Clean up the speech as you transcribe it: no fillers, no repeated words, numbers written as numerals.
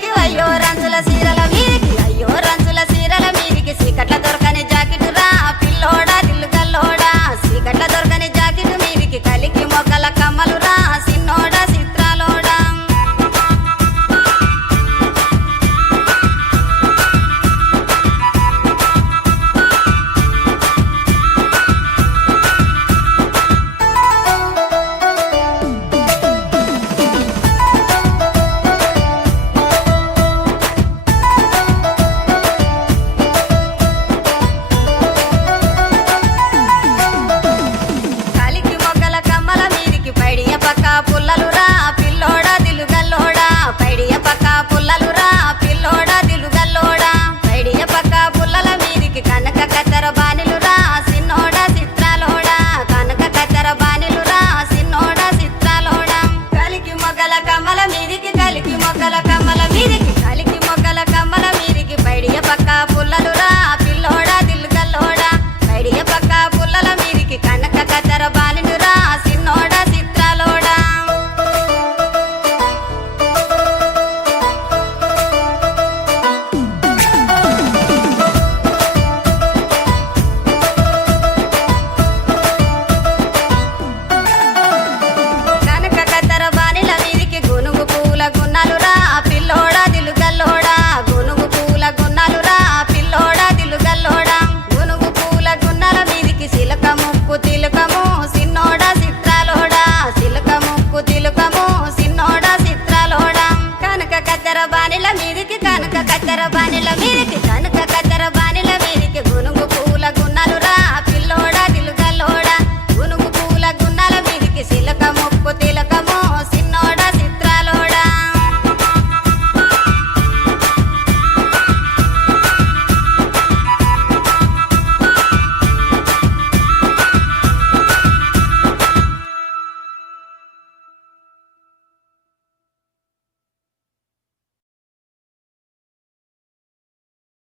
మీదికి అయ్యో రంచుల సీరల మీదికి అయ్యో రంచుల సీరల మీదికి సీకట్ల దొరకని జాకెట్ రా పిల్లోడా దిల్లు గల్లోడా సీకట్ల దొరకని జాకెట్ మీదికి కలికి మొగ్గల కమ్మలు రా సిన్నోడా చిత్రాలోడా కలికి మొగ్గల కమ్మల మీదికి పైడియ పక్క పుల్లలు రా పిల్లోడా దిలుగల్లోడా పైడియ పక్క పుల్లలు రా పిల్లోడా దిలుగల్లోడా పైడియ పక్క పుల్లల మీదికి కనక కత్తెర బానిలు రా సిన్నోడా చిత్రాలోడా కనక కత్తెర బానిలు రా సిన్నోడా చిత్రాలోడా కలికి మొగ్గల కమ్మల మీదికి కలికి మొగ్గల కమ్మల మీదికి కలికి మొగ్గల కమ్మల మీదికి పైడియ పక్క పుల్లలు రా పిల్లోడా దిలుగల్లోడా పైడియ పక్క పుల్లల మీదికి కనక కత్తెర బానిలు రా సిన్నోడా చిత్రాలోడా కనక కత్తెర బానిల మీదికి గునుగు పూల గున్నాలు రా పిల్లోడా దిలుగల్లోడా గునుగు పూల గున్నాలు రా పిల్లోడా దిలుగల్లోడా గునుగు పూల గున్నాల మీదికి సిలక ముక్కు తిలకము సిన్నోడా చిత్రాలోడా సిలక ముక్కు తిలకము సిన్నోడా చిత్రాలోడా కనక కత్తెర బానిల మీదికి కనక కత్తెర బానిల